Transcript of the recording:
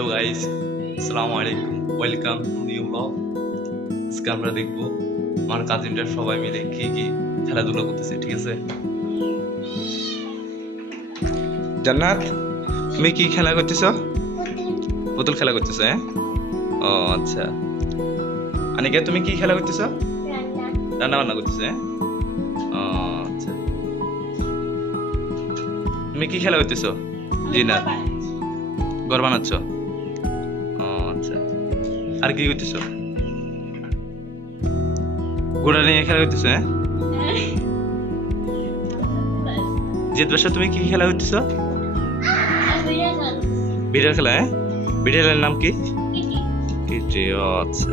Hello guys আসসালামু আলাইকুম welcome to new blog আজকে আমরা দেখব আমার কাজিনরা সবাই মিলে কি কি খেলাধুলা করতেছে ঠিক আছে? জান্নাত তুমি কি খেলা করতেছ? পুতুল খেলা করতেছ হ্যাঁ? ও আচ্ছা। আনিকা তুমি কি খেলা করতেছ? রান্না বান্না করতেছ হ্যাঁ? ও আচ্ছা। তুমি কি খেলা করতেছ? জি না ঘর বানাচ্ছ? আচ্ছা। আর কি করতেছ? ঘোড়া নিয়ে খেলা করতেছ হ্যাঁ? জিত বাসা তুমি কি খেলা করতেছ? বিড়াল খেলা হ্যাঁ? বিড়ালের নাম কি? আচ্ছা।